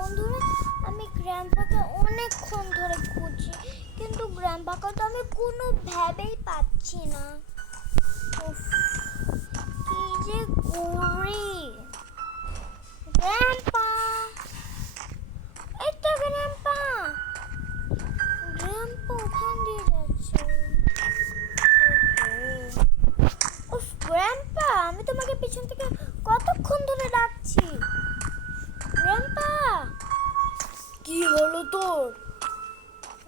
বন্ধুরা, আমি গ্র্যান্ডপাকে অনেকক্ষণ ধরে খুঁজছি, কিন্তু গ্র্যান্ডপাকে তো আমি কোনোভাবেই পাচ্ছি না। উফ, কি যে করি। গ্র্যান্ডপা, এই তো গ্র্যান্ডপা। গ্র্যান্ডপা ওখান দিয়ে যাচ্ছে। উফ গ্র্যান্ডপা, আমি তোমাকে পিছন থেকে কতক্ষণ ধরে ডাকছি। গ্র্যান্ডপা, কি হলো তোর?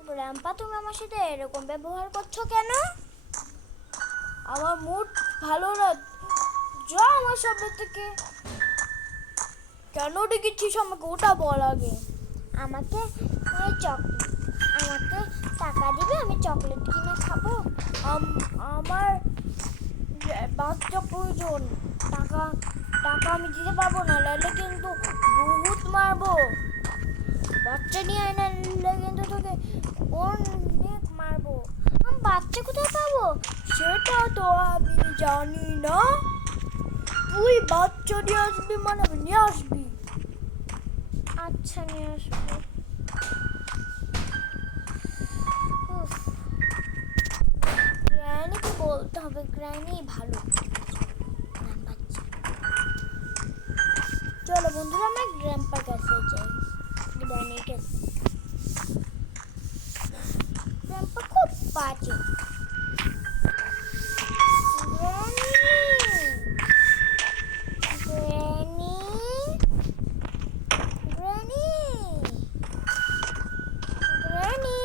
গ্র্যান্ডপা, তুমি আমার সাথে এরকম ব্যবহার করছো কেন? আমার মুড ভালো না, যা আমার সামনে থেকে। কেন ডেকেছিস আমাকে, ওটা বল আগে। আমাকে আমাকে টাকা দিবে, আমি চকলেট কিনে খাবো। আমার বাচ্চা প্রয়োজন। টাকা টাকা আমি দিতে পারবো না, নাহলে কিন্তু বহুত মারবো। বাচ্চা নিয়ে আয়, না কিন্তু তোকে অনেক মারবো। আমি বাচ্চা কোথায় পাবো? সেটা তো আমি জানি না। তুই বাচ্চা নিয়ে আসবি মানে নিয়ে আসবি। আচ্ছা, নিয়ে আসবো। গ্র্যানিকে বলতে হবে, গ্র্যানি ভালো। চলো বন্ধুরা, আমরা গ্র্যান্ডপার কাছে যাই। গ্র্যানির কাছে। গ্র্যান্ডপা খুব বাজে। গ্র্যানি, গ্র্যানি, গ্র্যানি, গ্র্যানি,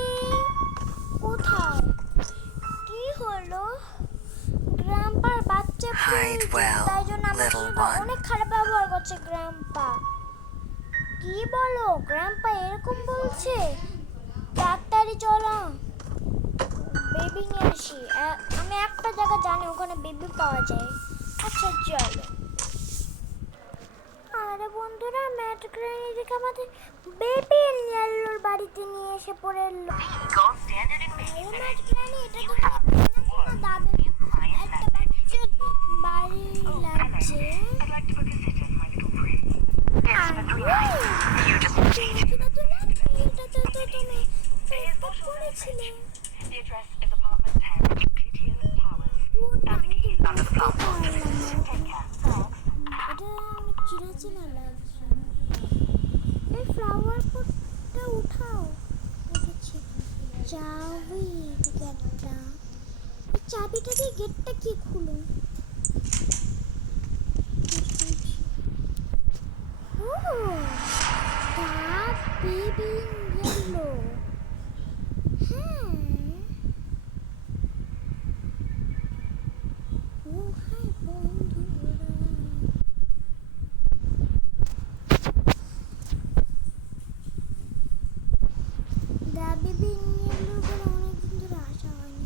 কোথায়? কি হলো? গ্র্যান্ডপার বাচ্চা তাই জন্য আমার অনেক খারাপ ব্যবহার করছে গ্র্যান্ডপা। কি বলো? গ্র্যান্ডপা এরকম বলছে? তাড়াতাড়ি চলো, বেবি নিয়ে আসি। আমি একটা জায়গা জানি, ওখানে বেবি পাওয়া যায়। আচ্ছা চলো। আরে বন্ধুরা, ম্যাট গ্র্যানি দেখে আমাদের বেবি নেল্লোর বাড়িতে নিয়ে এসে পড়ে এলো। ম্যাট গ্র্যানি, এটা তো দাবে একটা বাচ্চা বাড়ি লাগছে। চিনা লাগছে। এই ফ্লাওয়ার পটটা উঠাও। উঠেছি। চাবি গেটটা, চাবিটা দিয়ে গেটটা কি খুলুন? ও দা বেবি ইয়েলো। হ্যাঁ, ও হাই বন্ধুরা। দা বেবি ইয়েলো করে অনেকদিন ধরে আসা হয়নি।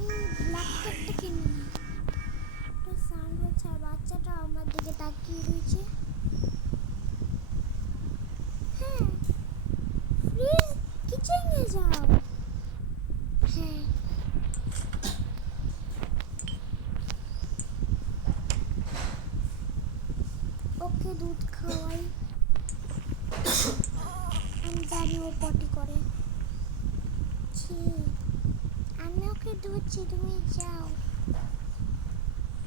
এই ব্ল্যাক ক্যাটটা কিনি। একটা সাউন্ড হচ্ছে, আর বাচ্চাটা আমার দিকে তাকিয়ে রয়েছে। হ্যাঁ, প্লিজ কিচেনে যাও। হ্যাঁ, ওকে দুধ খাওয়াই। আমি জানি ও পটি করে। ছি, আমি ওকে ধুচ্ছি, তুমি যাও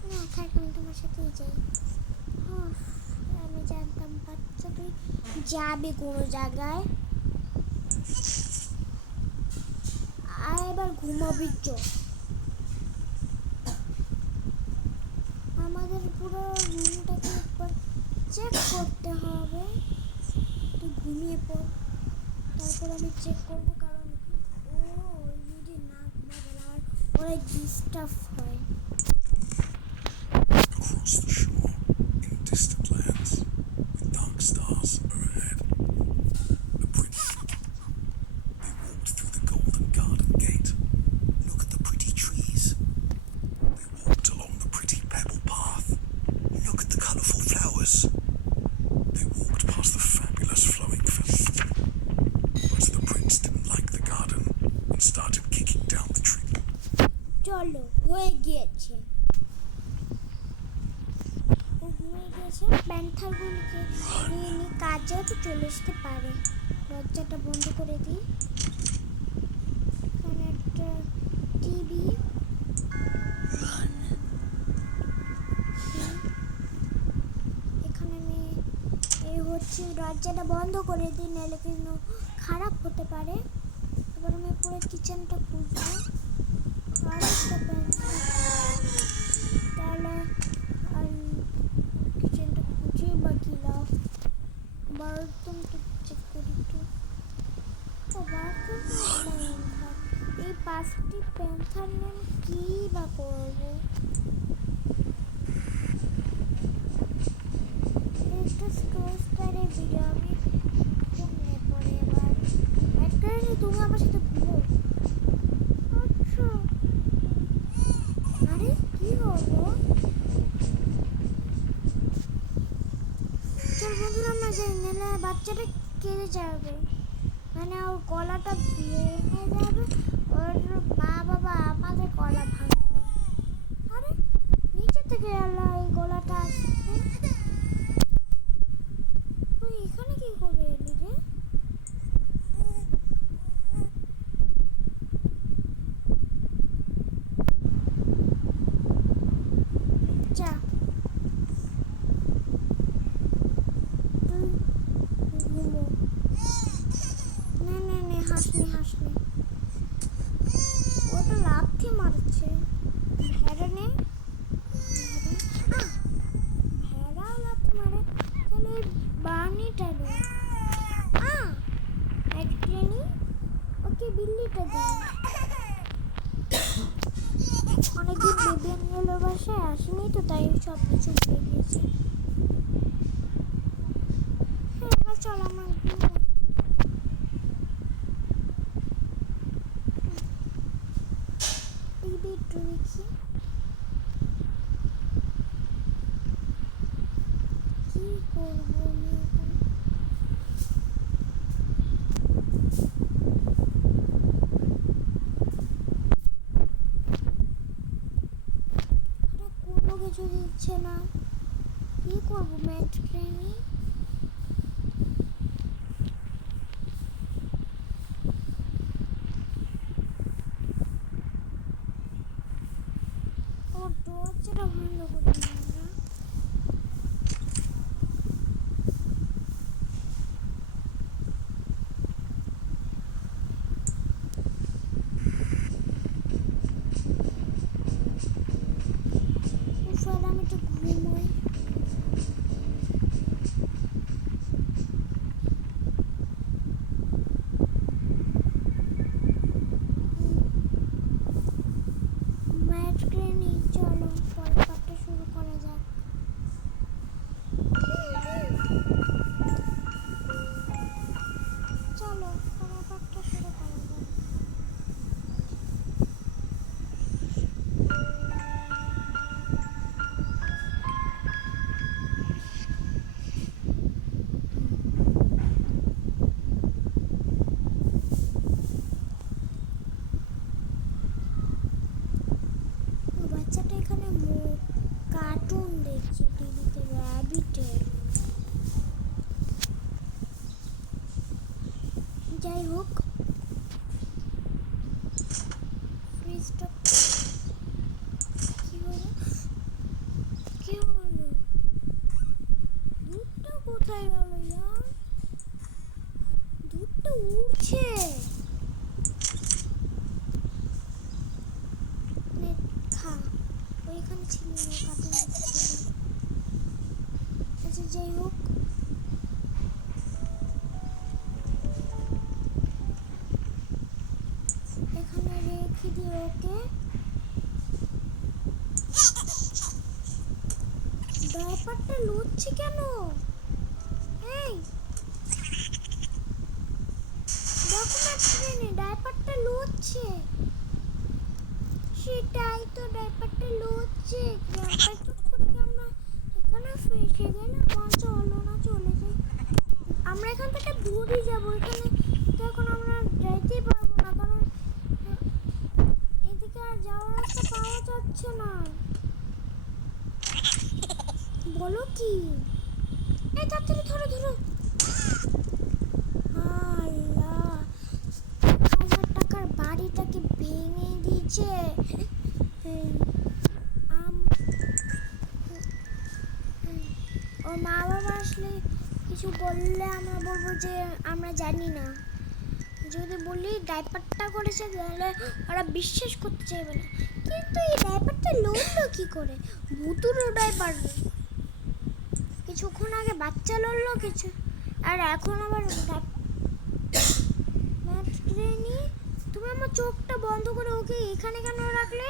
না। থাক, আমি তোমার সাথেই যাই। আমি জানতাম বাচ্চা তুই যাবে কোনো জায়গায়। আর এবার ঘুমাবি চ। আমাদের পুরো রুমটাকে একবার চেক করতে হবে। তুই ঘুমিয়ে পড়, তারপর আমি চেক করবো। কারণ ও যদি না ঘুমাবে আমার অনেক ডিস্টার্ব হয়। Across the shore, in distant lands, with dark stars overhead, the prince. They walked through the golden garden gate. Look at the pretty trees. They walked along the pretty pebble path. Look at the colourful flowers. They walked past the fabulous flowing fountain. But the prince didn't like the garden and started kicking down the tree. চলো, হয়ে গিয়েছে। ও ঘুমিয়ে গেছে। প্যান্থারগুলিকে নিয়ে নিয়ে কাজেও তো চলে আসতে পারে। দরজাটা বন্ধ করে দিই। এখানে একটা টিভি। এখানে আমি এই হচ্ছে দরজাটা বন্ধ করে দিই, নাহলে কিন্তু খারাপ হতে পারে। এবার আমি পুরো কিচেনটা খুঁজবো। আর একটা প্যান্থার, তাহলে আর কিচেনটা খুঁজে বা কি লাভ। বাথরুমটা চেক করি একটু। ও বাথরুম, এই 5টি প্যান্থার নিয়ে কি বা করবো। একটা স্টোরেজ প্যাডের ভিডিও আমি ঘুমিয়ে পড়ে। এবার ম্যাটকারানি তুমি আমার সাথে ঘুমো। আচ্ছা, আরে কি হলো? চল বন্ধুরা আমরা যাই, নাহলে বাচ্চাটা কেঁদে যাবে, মানে ওর গলাটা ভেঙে যাবে, ওর মা বাবা আমাদের গলা ভাঙবে। আরে নিচে থেকে এলো এই গলাটা আসছে। তুই এখানে কি করে এলি রে? যা তুই ঘুমো। নে হাসনি। ওটা লাথি মারছে। ভেড়া নে, ভেড়াও লাথি মারে, তাহলে ওই বানিটা নে। একটুখানি ওকে বিল্লিটা দিই। অনেকদিন বেবি আনিয়েলো বাসায় আসেনি তো, তাই সব কিছু ভুলে গিয়েছি। হ্যাঁ এবার চল আমার টিভি একটু দেখি। কি করবো আমি এখন? কোনো কিছু দিচ্ছে না, কি করবো ম্যাট ট্রেনে? ওর দরজাটা বন্ধ করে দিই আমরা। আমি একটু ঘুমোই। ম্যাট ট্রেনে চলো পরের পার্টটা শুরু করা যাক। চলো পরের পার্টটা শুরু করা যাক। বাচ্চাটা এখানে কার্টুন দেখছে টিভিতে, র্যাবিটের। যাই হোক, ফ্রিজটা কি হলো? দুধটা কোথায় গেল? ইয়ার দুধটা উঠছে। খা, ওইখানে ছিল না, কার্টুন দেখছিল। আচ্ছা যাই হোক, এখানে রেখে দিয়ে ওকে। ডাইপারটা লুচ্ছে কেন? এই দেখো না ট্রেনে ডাইপারটা লুচ্ছে। সেটাই তো, ডাইপারটা লুচ্ছে। ডাইপার চুপ করে আমরা এখানে ফেসে গেলে চলো না, চলে যাই। আমরা এখান থেকে দূরে যাবো, এখানে তো এখন আমরা যাইতেই পারবো না, কারণ এদিকে আর যাওয়ার রাস্তা পাওয়া যাচ্ছে না। বলো কি? তাড়াতাড়ি ধরো ধরো। আল্লাহ, 1000 টাকার বাড়িটাকে ভেঙে দিয়েছে। ওর মা বাবা আসলে কিছু বললে আমরা বলবো যে আমরা জানি না। যদি বলি ডাইপারটা করেছে তাহলে ওরা বিশ্বাস করতে চাইবে না। কিন্তু এই ডাইপারটা লড়লো কি করে? ভুতুড়ো ডাইপার। কিছুক্ষণ আগে বাচ্চা লড়লো কিছু, আর এখন আবার ট্রেনি। তুমি আমার চোখটা বন্ধ করে ওকে এখানে কেন রাখলে?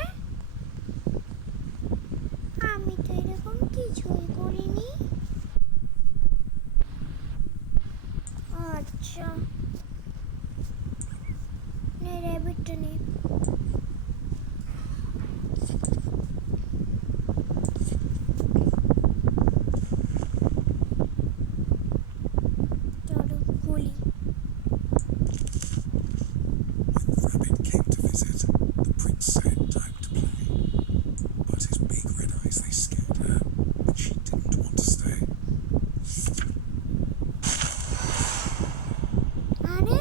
আমি তো এরকম কিছুই করিনি। আচ্ছা, নে র্যাবিটটা নে। চলো খুলি। When the rabbit came to visit, the prince said time to play. But his big red eyes, they scared her, and she didn't want to stay. আরে,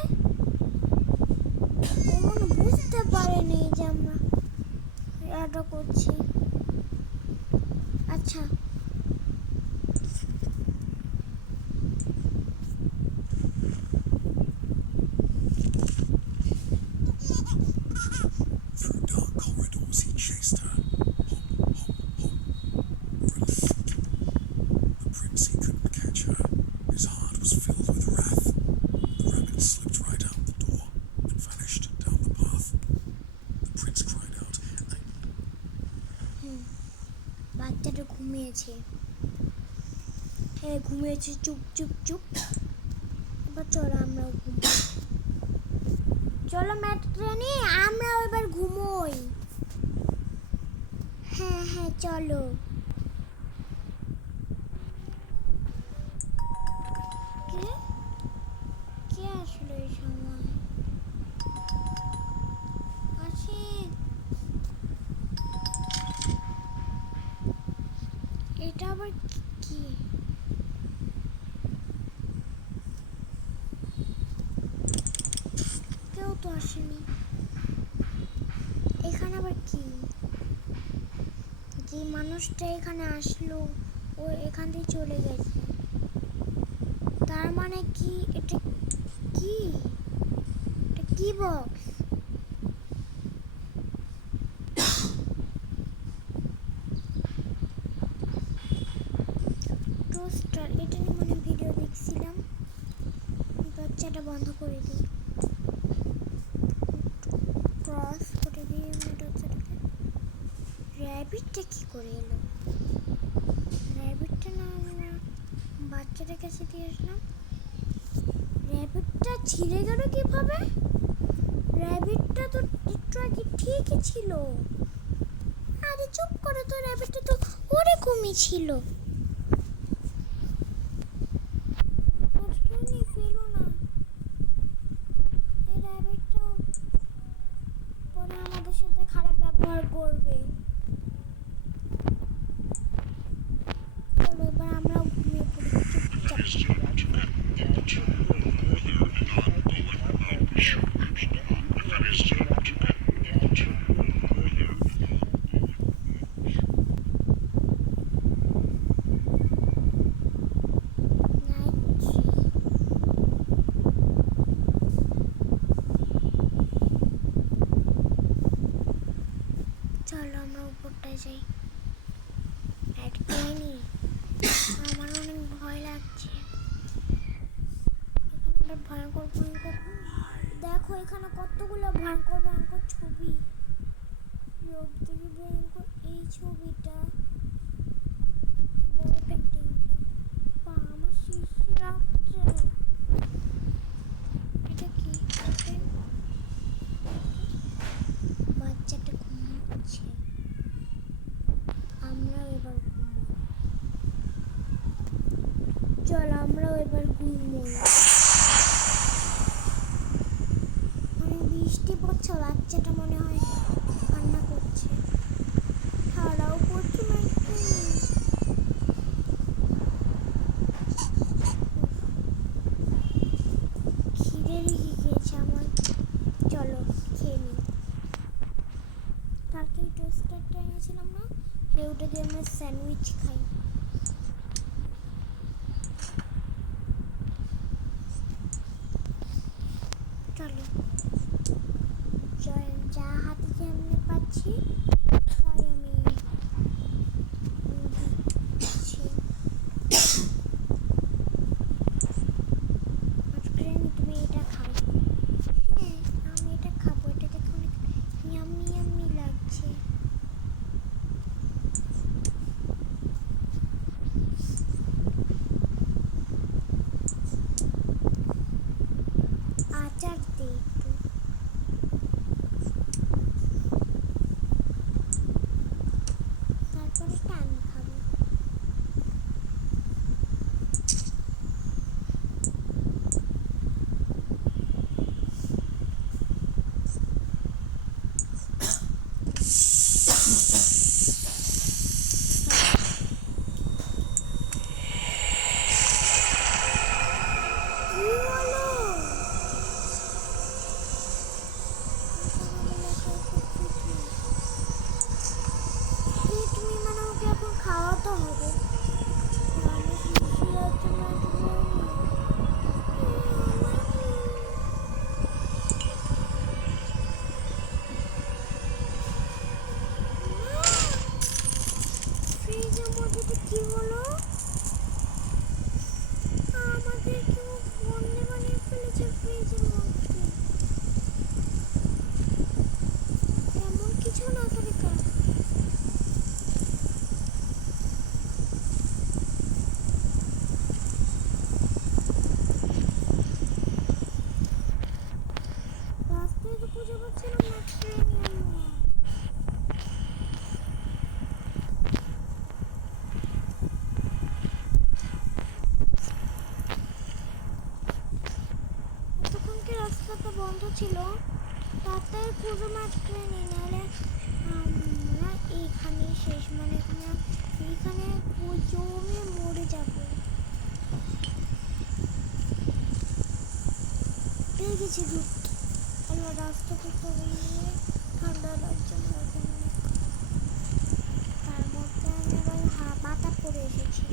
ও মনে বুঝতে পারেনি যে আমরা এটা করছি। আচ্ছা, Through dark corridors he chased her. Hop, hop, hop. Run. The prince, he couldn't catch her. His heart was filled with wrath. The rabbit slipped right out the door and vanished down the path. The prince cried out, বাচ্চাটা ঘুমিয়েছে। হ্যাঁ ঘুমিয়েছে, চুপ চুপ চুপ। এবার চলো আমরাও ঘুমোই। চলো ম্যাট্রেনি, আমরাও এবার ঘুমোই। হ্যাঁ হ্যাঁ চলো। কে কে আসলো এই সময়? আসেন। এটা আবার কি? কেউ তো আসেনি। এখানে আবার কি? যে মানুষটা এখানে আসলো ও এখান থেকে চলে গেছে। তার মানে কি? এটা কি? এটা কি বক্স? টোস্টার, এটা নিয়ে মনে ভিডিও দেখছিলাম। বাচ্চাটা বন্ধ করে দিই, ক্রস করে দিই বাচ্চাটাকে। র্যাবিটটা কি করে এলো? র্যাবিটটা না আমরা বাচ্চাটার কাছে দিয়ে আসলাম। র্যাবিটটা ছিঁড়ে গেল কিভাবে? র্যাবিটটা তো একটু আগে ঠিকই ছিল। আরে চুপ করে, তো র্যাবিটটা তো ওরকমই ছিল। ফেলো না, এই র্যাবিটটা পরে আমাদের সাথে খারাপ ব্যবহার করবে। চলো এবার আমরাও ঘুমিয়ে পড়ি চুপচাপ। চলো আমরা উপরটায় যাই। একদমই আমার অনেক ভয় লাগছে। এখানে ভয়ঙ্কর ভয়ঙ্কর, দেখো এখানে কতগুলো ভয়ঙ্কর ভয়ঙ্কর ছবি। সব থেকে ভয়ঙ্কর এই ছবিটা, বড় পেন্টিংটা। আমার শিশি লাগছে। এটা কি? বাচ্চাটা ঘুমাচ্ছে। আমরাও এবার ঘুমোই। চল আমরাও এবার ঘুমোই। অনেক বৃষ্টি পড়ছে, বাচ্চাটা মনে হয় কান্না করছে। ঠাড়াও পড়ছে। টোস্টারটা এনেছিলাম না, ওটা দিয়ে আমরা স্যান্ডউইচ খাই। চলো, যা হাতে যেমনি পাচ্ছি তাই আমি দিচ্ছি। তুমি এটা খাও। হ্যাঁ, আমি এটা খাবো, এটা দেখে অনেক ইয়াম্মি ইয়াম্মি লাগছে। আচার দে একটু। তারপরে টান খাবো। কি হলো? তুমি মানে ওকে এখন খাওয়াতে হবে। আমি শিশু আছে ফ্রিজের মধ্যে তো কি হলো? আমাদের কেউ বন্যে বানিয়ে ফেলেছে ফ্রিজের মধ্যে। এমন কিছু না সারিকা। রাস্তায় তো খুঁজে পাচ্ছিলাম না ট্রেনে। এতক্ষণ কি রাস্তাটা বন্ধ ছিল? রাস্তায় খুঁজে মাঠ ট্রেনে, নাহলে আমরা এইখানে শেষ, মানে এইখানে জমে মরে যাবো। পেয়ে গেছি দুধ। আমরা রাস্তা থেকে বেরিয়ে ঠান্ডা লাগছে না এখন। তার মধ্যে আমি আবার মাথা পরে এসেছি।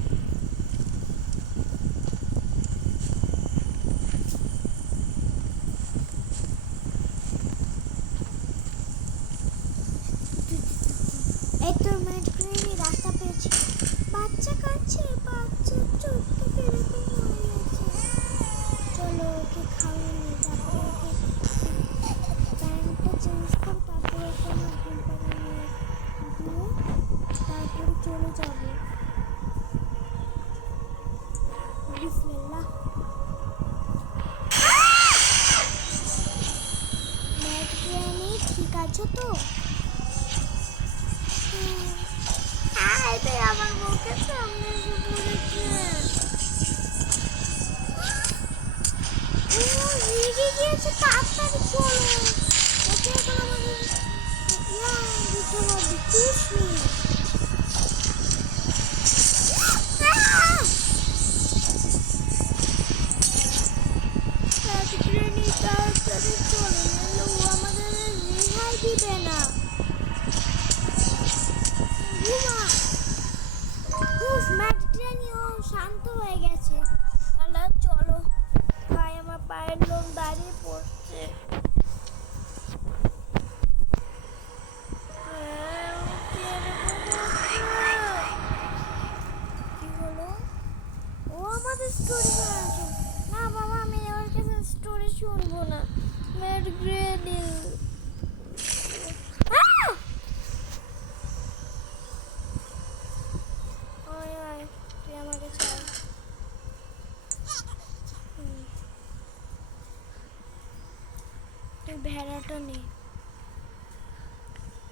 এই তো মেট্রোনি রাস্তা পেয়েছি। বাচ্চা কাছে, বাচ্চা চোখটা কিরকম হয়ে গেছে। চলো ওকে খাওয়াই নি, তারপরে ওকে প্যান্টটা চেঞ্জ করে তারপরে ওকে আমার ঘুম পাড়িয়ে দিয়ে তারপরে চলে যাবো। বিসমিল্লাহ। মেট্রোনি ঠিক আছে তো? এটাই আমার মুখের সামনে এসে পড়েছে। ও রেগে গিয়েছে, তাড়াতাড়ি চলো। ওকে এখন আমাদের দিতে হবে টুসনি। তাড়াতাড়ি চলো, নাহলে ও আমাদের রেহাই দিবে না। শান্ত হয়ে গেছে। তাহলে চলো, ভাই আমার পায়ের লোম দাঁড়িয়ে পড়ছে। কি হলো? ও আমাদের স্টোরি শোনাচ্ছে না। বাবা, আমি ওর কাছে স্টোরি শুনবো না। ম্যাড গ্রেনি তুই আমাকে ছাড়। তুই ভেড়াটা নেই।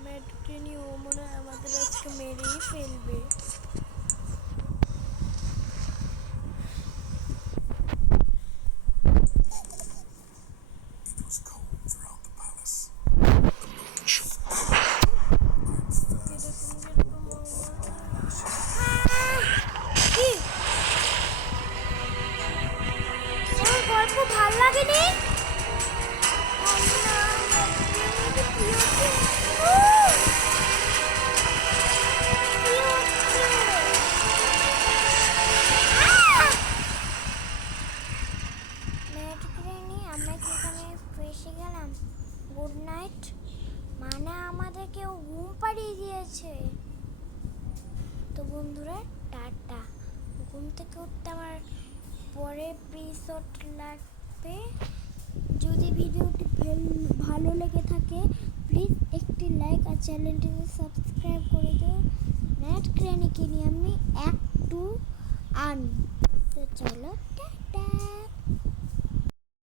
ম্যাডকে ও মনে হয় আমাদের আজকে মেরেই ফেলবে। It was cold throughout the palace. গল্প ভাল লাগেনি? বন্ধুরা, টাটা। ঘুম থেকে উঠতে আমার পরে এপিসোড লাগবে। যদি ভিডিওটি ভালো লেগে থাকে প্লিজ একটি লাইক আর চ্যানেলটিকে সাবস্ক্রাইব করে দিও। ম্যাট গ্র্যানিকে নিয়ে আমি 1 2 আন। তো চলো টাটা।